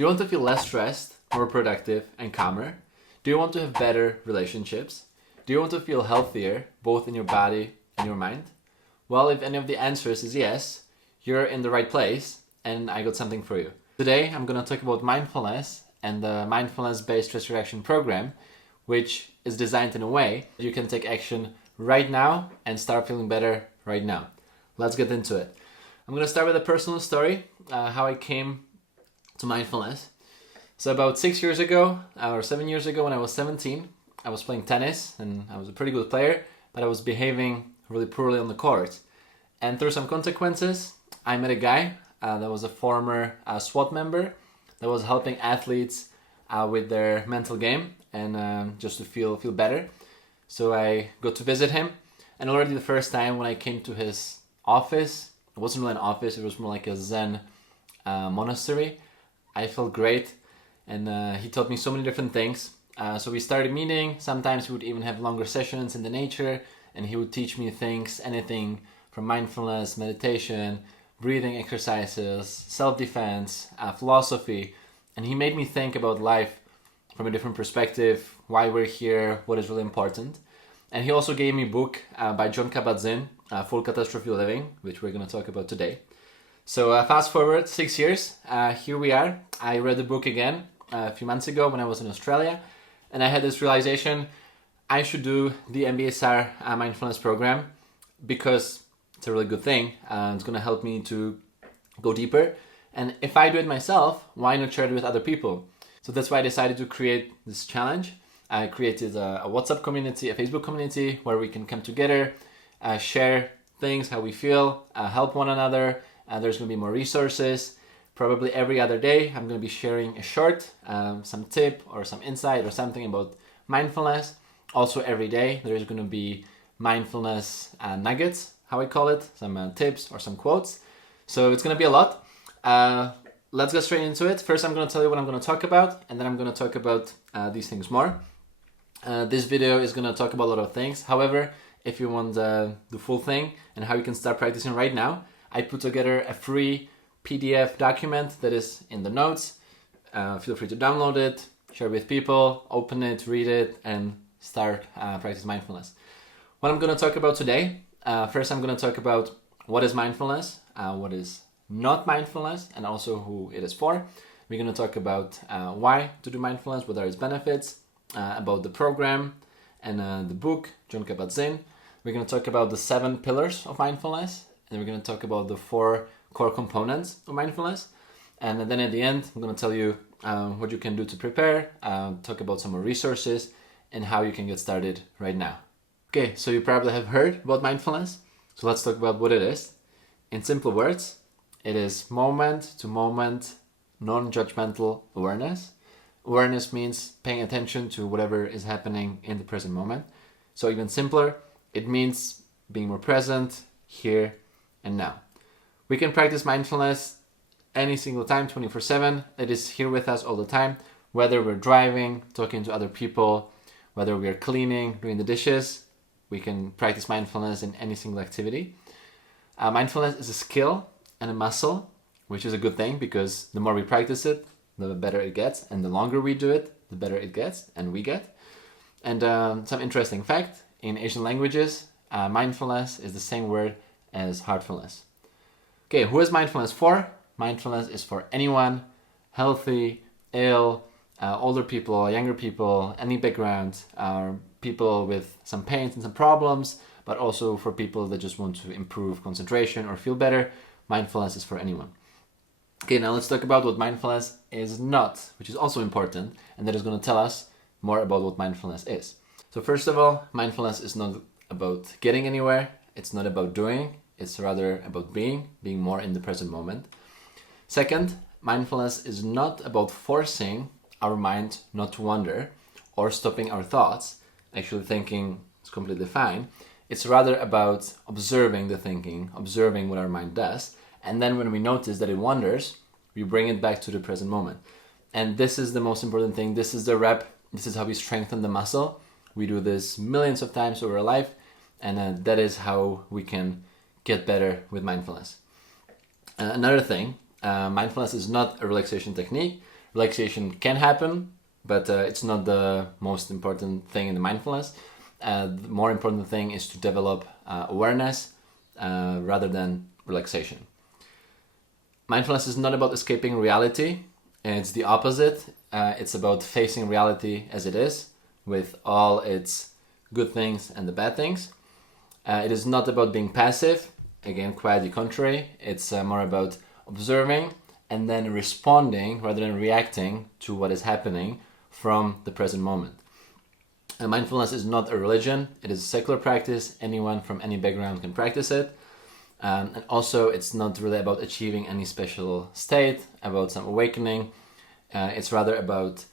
Do you want to feel less stressed, more productive, and calmer? Do you want to have better relationships? Do you want to feel healthier, both in your body and your mind? Well, if any of the answers is yes, you're in the right place, and I got something for you. Today, I'm going to talk about mindfulness and the mindfulness-based stress reduction program, which is designed in a way that you can take action right now and start feeling better right now. Let's get into it. I'm going to start with a personal story, how I came to mindfulness. So about 6 years ago, or 7 years ago, when I was 17, I was playing tennis and I was a pretty good player, but I was behaving really poorly on the court. And through some consequences, I met a guy that was a former SWAT member that was helping athletes with their mental game and just to feel better. So I got to visit him, and already the first time when I came to his office, it wasn't really an office, it was more like a Zen monastery. I felt great, and he taught me so many different things. So we started meeting. Sometimes we would even have longer sessions in the nature, and he would teach me things, anything from mindfulness, meditation, breathing exercises, self-defense, philosophy. And he made me think about life from a different perspective, why we're here, what is really important. And he also gave me a book by Jon Kabat-Zinn, Full Catastrophe Living, which we're going to talk about today. So fast forward 6 years, here we are. I read the book again a few months ago when I was in Australia, and I had this realization, I should do the MBSR mindfulness program because it's a really good thing. It's going to help me to go deeper. And if I do it myself, why not share it with other people? So that's why I decided to create this challenge. I created a WhatsApp community, a Facebook community where we can come together, share things, how we feel, help one another. There's going to be more resources. Probably every other day, I'm going to be sharing a short, some tip or some insight or something about mindfulness. Also every day, there is going to be mindfulness nuggets, how I call it, some tips or some quotes. So it's going to be a lot. Let's get straight into it. First, I'm going to tell you what I'm going to talk about, and then I'm going to talk about these things more. This video is going to talk about a lot of things. However, if you want the full thing and how you can start practicing right now, I put together a free PDF document that is in the notes. Feel free to download it, share it with people, open it, read it, and start practice mindfulness. What I'm going to talk about today, first I'm going to talk about what is mindfulness, what is not mindfulness, and also who it is for. We're going to talk about why to do mindfulness, what are its benefits, about the program and the book, Jon Kabat-Zinn. We're going to talk about the 7 pillars of mindfulness, and we're going to talk about the 4 core components of mindfulness. And then at the end, I'm going to tell you what you can do to prepare, talk about some more resources, and how you can get started right now. Okay, so you probably have heard about mindfulness. So let's talk about what it is. In simple words, it is moment-to-moment, non-judgmental awareness. Awareness means paying attention to whatever is happening in the present moment. So even simpler, it means being more present, here and now. We can practice mindfulness any single time, 24/7. It is here with us all the time, whether we're driving, talking to other people, whether we're cleaning, doing the dishes. We can practice mindfulness in any single activity. Mindfulness is a skill and a muscle, which is a good thing because the more we practice it, the better it gets, and the longer we do it, the better it gets and we get. And some interesting fact, in Asian languages, mindfulness is the same word as heartfulness. Okay, who is mindfulness for? Mindfulness is for anyone, healthy, ill, older people, younger people, any background, people with some pains and some problems, but also for people that just want to improve concentration or feel better. Mindfulness is for anyone. Okay, now let's talk about what mindfulness is not, which is also important, and that is going to tell us more about what mindfulness is. So first of all, mindfulness is not about getting anywhere. It's not about doing. It's rather about being more in the present moment. Second, mindfulness is not about forcing our mind not to wander or stopping our thoughts, actually thinking is completely fine. It's rather about observing the thinking, observing what our mind does, and then when we notice that it wanders, we bring it back to the present moment. And this is the most important thing. This is the rep. This is how we strengthen the muscle. We do this millions of times over our life, and that is how we can get better with mindfulness. Another thing, mindfulness is not a relaxation technique. Relaxation can happen, but it's not the most important thing in the mindfulness. The more important thing is to develop awareness rather than relaxation. Mindfulness is not about escaping reality. It's the opposite. It's about facing reality as it is, with all its good things and the bad things. It is not about being passive. Again, quite the contrary. It's more about observing and then responding rather than reacting to what is happening from the present moment. And mindfulness is not a religion. It is a secular practice. Anyone from any background can practice it. And also, it's not really about achieving any special state, about some awakening. It's rather about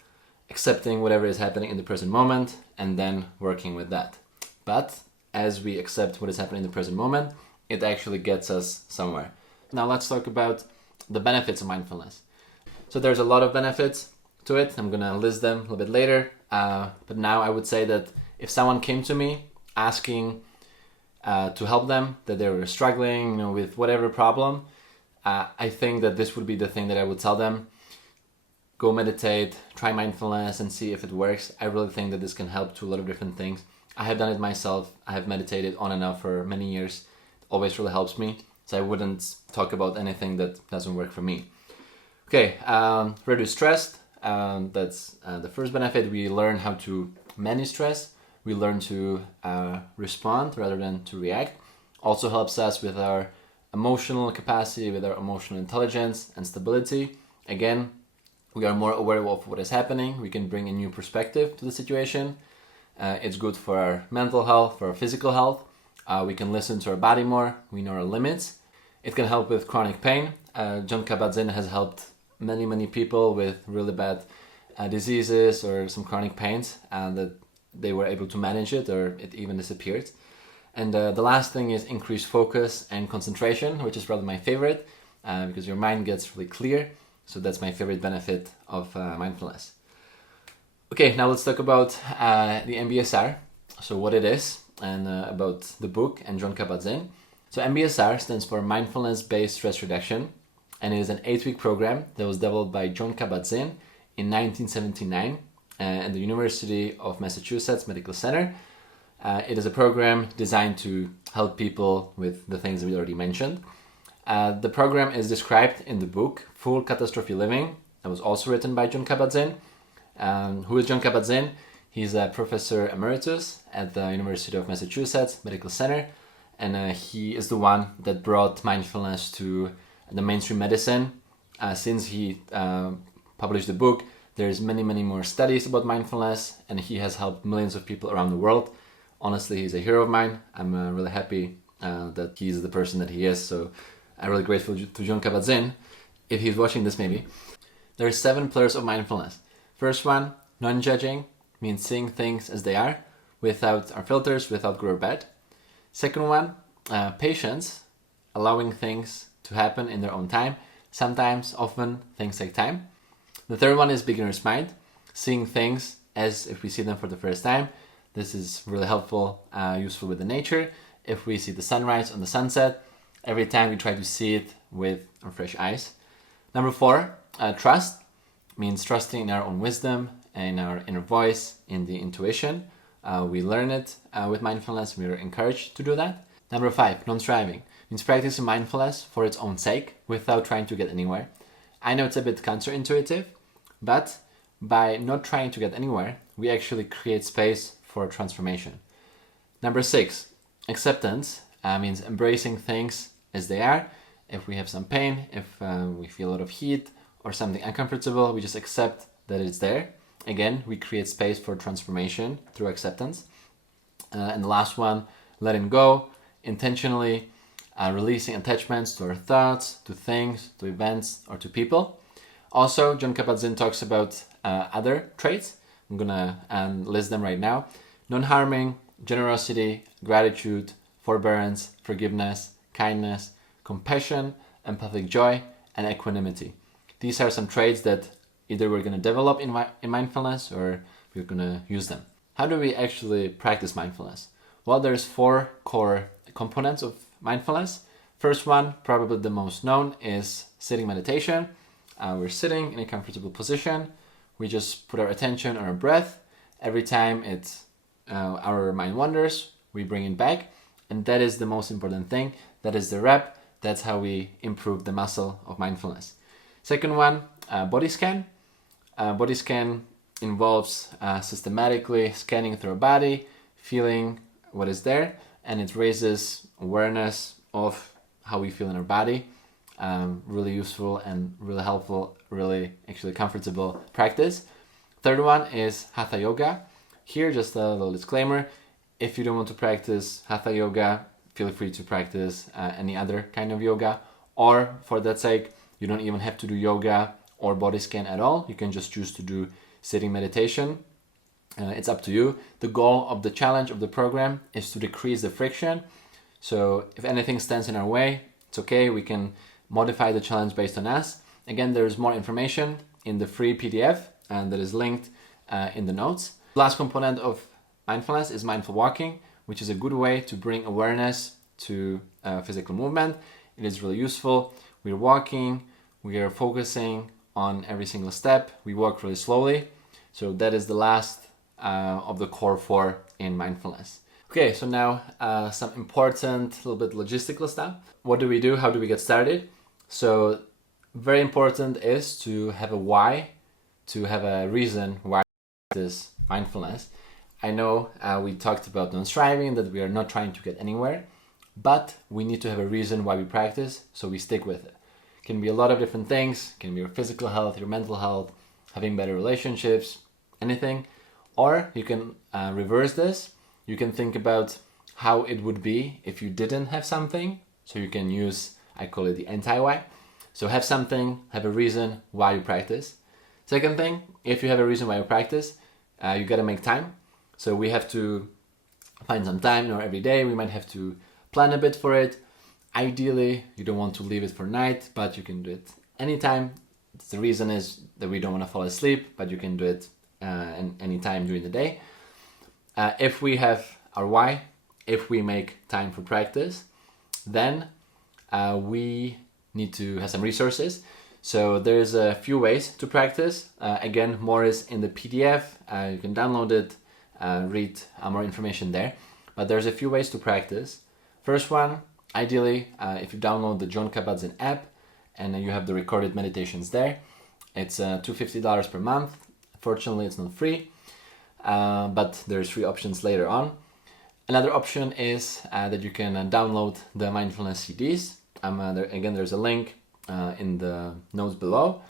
accepting whatever is happening in the present moment and then working with that. But as we accept what is happening in the present moment, it actually gets us somewhere. Now let's talk about the benefits of mindfulness. So there's a lot of benefits to it. I'm going to list them a little bit later. But now I would say that if someone came to me asking to help them, that they were struggling, with whatever problem, I think that this would be the thing that I would tell them. Go meditate, try mindfulness and see if it works. I really think that this can help to a lot of different things. I have done it myself. I have meditated on and off for many years. It always really helps me. So I wouldn't talk about anything that doesn't work for me. Okay, reduce stress. That's the first benefit. We learn how to manage stress. We learn to respond rather than to react. Also helps us with our emotional capacity, with our emotional intelligence and stability. Again, we are more aware of what is happening. We can bring a new perspective to the situation. It's good for our mental health, for our physical health. We can listen to our body more. We know our limits. It can help with chronic pain. Jon Kabat-Zinn has helped many people with really bad diseases or some chronic pains, and that they were able to manage it, or it even disappeared. And the last thing is increased focus and concentration, which is probably my favorite, because your mind gets really clear. So that's my favorite benefit of mindfulness. Okay, now let's talk about the MBSR, so what it is, and about the book and Jon Kabat-Zinn. So MBSR stands for Mindfulness-Based Stress Reduction, and it is an 8-week program that was developed by Jon Kabat-Zinn in 1979 at the University of Massachusetts Medical Center. It is a program designed to help people with the things that we already mentioned. The program is described in the book Full Catastrophe Living. That was also written by Jon Kabat-Zinn. Who is Jon Kabat-Zinn? He's a professor emeritus at the University of Massachusetts Medical Center, and he is the one that brought mindfulness to the mainstream medicine. Since he published the book, there's many more studies about mindfulness, and he has helped millions of people around the world. Honestly, he's a hero of mine. I'm really happy that he's the person that he is. So I'm really grateful to Jon Kabat-Zinn, if he's watching this maybe. There are 7 pillars of mindfulness. First one, non-judging, means seeing things as they are, without our filters, without good or bad. Second one, patience, allowing things to happen in their own time. Sometimes, often, things take time. The third one is beginner's mind, seeing things as if we see them for the first time. This is really helpful, useful with the nature. If we see the sunrise or the sunset, every time we try to see it with our fresh eyes. Number 4, trust, means trusting in our own wisdom, in our inner voice, in the intuition. We learn it with mindfulness. We are encouraged to do that. Number 5, non-striving, means practicing mindfulness for its own sake without trying to get anywhere. I know it's a bit counterintuitive, but by not trying to get anywhere, we actually create space for transformation. Number 6, acceptance, means embracing things as they are. If we have some pain, if we feel a lot of heat or something uncomfortable, we just accept that it's there. Again, we create space for transformation through acceptance. And the last one, letting go, intentionally releasing attachments to our thoughts, to things, to events, or to people. Also, Jon Kabat-Zinn talks about other traits. I'm gonna list them right now. Non-harming, generosity, gratitude, forbearance, forgiveness, kindness, compassion, empathic joy, and equanimity. These are some traits that either we're going to develop in mindfulness or we're going to use them. How do we actually practice mindfulness? Well, there's 4 core components of mindfulness. First one, probably the most known, is sitting meditation. we're sitting in a comfortable position. We just put our attention on our breath. Every time our mind wanders, we bring it back. And that is the most important thing. That is the rep. That's how we improve the muscle of mindfulness. Second one, body scan. Body scan involves systematically scanning through our body, feeling what is there, and it raises awareness of how we feel in our body. Really useful and really helpful, really actually comfortable practice. Third one is Hatha Yoga. Here, just a little disclaimer. If you don't want to practice Hatha Yoga, feel free to practice any other kind of yoga. Or for that sake, you don't even have to do yoga or body scan at all. You can just choose to do sitting meditation. It's up to you. The goal of the challenge of the program is to decrease the friction. So if anything stands in our way, it's okay. We can modify the challenge based on us. Again, there's more information in the free PDF and that is linked in the notes. The last component of mindfulness is mindful walking, which is a good way to bring awareness to physical movement. It is really useful. We're walking, we are focusing on every single step. We walk really slowly. So that is the last of the core four in mindfulness. Okay, so now some important, little bit logistical stuff. What do we do? How do we get started? So very important is to have a why, to have a reason why this mindfulness. I know we talked about non-striving, that we are not trying to get anywhere, but we need to have a reason why we practice, so we stick with it. It can be a lot of different things. It can be your physical health, your mental health, having better relationships, anything. Or you can reverse this. You can think about how it would be if you didn't have something. So you can use, I call it the anti-why. So have something, have a reason why you practice. Second thing, if you have a reason why you practice, you gotta make time. So we have to find some time, every day. We might have to plan a bit for it. Ideally, you don't want to leave it for night, but you can do it anytime. The reason is that we don't want to fall asleep, but you can do it any time during the day. If we have our why, if we make time for practice, then we need to have some resources. So there's a few ways to practice. Again, more is in the PDF. You can download it, read more information there. But there's a few ways to practice. First one, ideally, if you download the John Kabat-Zinn app and you have the recorded meditations there, it's $250 per month. Fortunately, it's not free, but there's free options later on. Another option is that you can download the mindfulness CDs. There's a link in the notes below.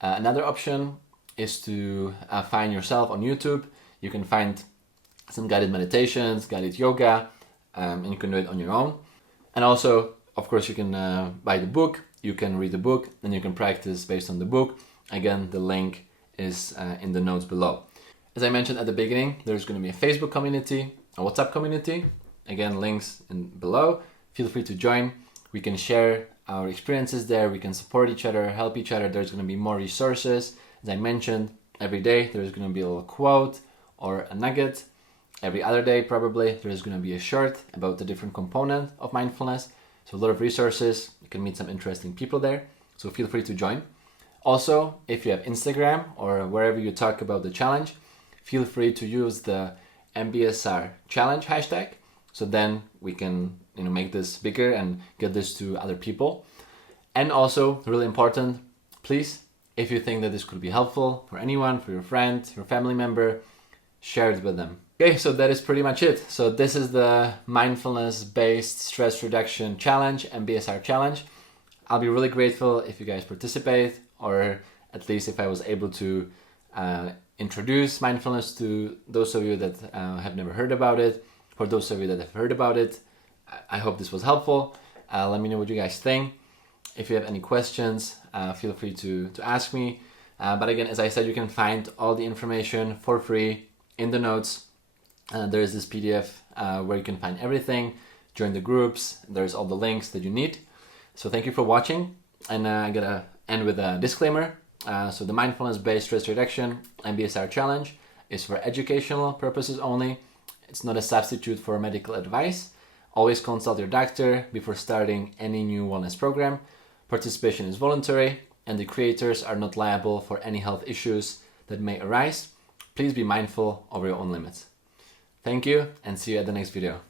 Another option is to find yourself on YouTube. You can find some guided meditations, guided yoga, and you can do it on your own. And also, of course, you can buy the book, you can read the book, and you can practice based on the book. Again, the link is in the notes below. As I mentioned at the beginning, there's going to be a Facebook community, a WhatsApp community. Again, links below. Feel free to join. We can share our experiences there. We can support each other, help each other. There's going to be more resources. As I mentioned, every day there's going to be a little quote or a nugget. Every other day, probably, there's going to be a short about the different component of mindfulness. So a lot of resources. You can meet some interesting people there. So feel free to join. Also, if you have Instagram or wherever you talk about the challenge, feel free to use the MBSR challenge hashtag. So then we can make this bigger and get this to other people. And also, really important, please, if you think that this could be helpful for anyone, for your friend, your family member, share it with them. Okay, so that is pretty much it. So this is the mindfulness-based stress reduction challenge, MBSR challenge. I'll be really grateful if you guys participate, or at least if I was able to introduce mindfulness to those of you that have never heard about it. For those of you that have heard about it, I hope this was helpful. Let me know what you guys think. If you have any questions, feel free to ask me. But again, as I said, you can find all the information for free in the notes. There is this PDF where you can find everything. Join the groups. There's all the links that you need. So thank you for watching. And I gotta end with a disclaimer. So the mindfulness-based stress reduction MBSR challenge is for educational purposes only. It's not a substitute for medical advice. Always consult your doctor before starting any new wellness program. Participation is voluntary. and the creators are not liable for any health issues that may arise. Please be mindful of your own limits. Thank you, and see you at the next video.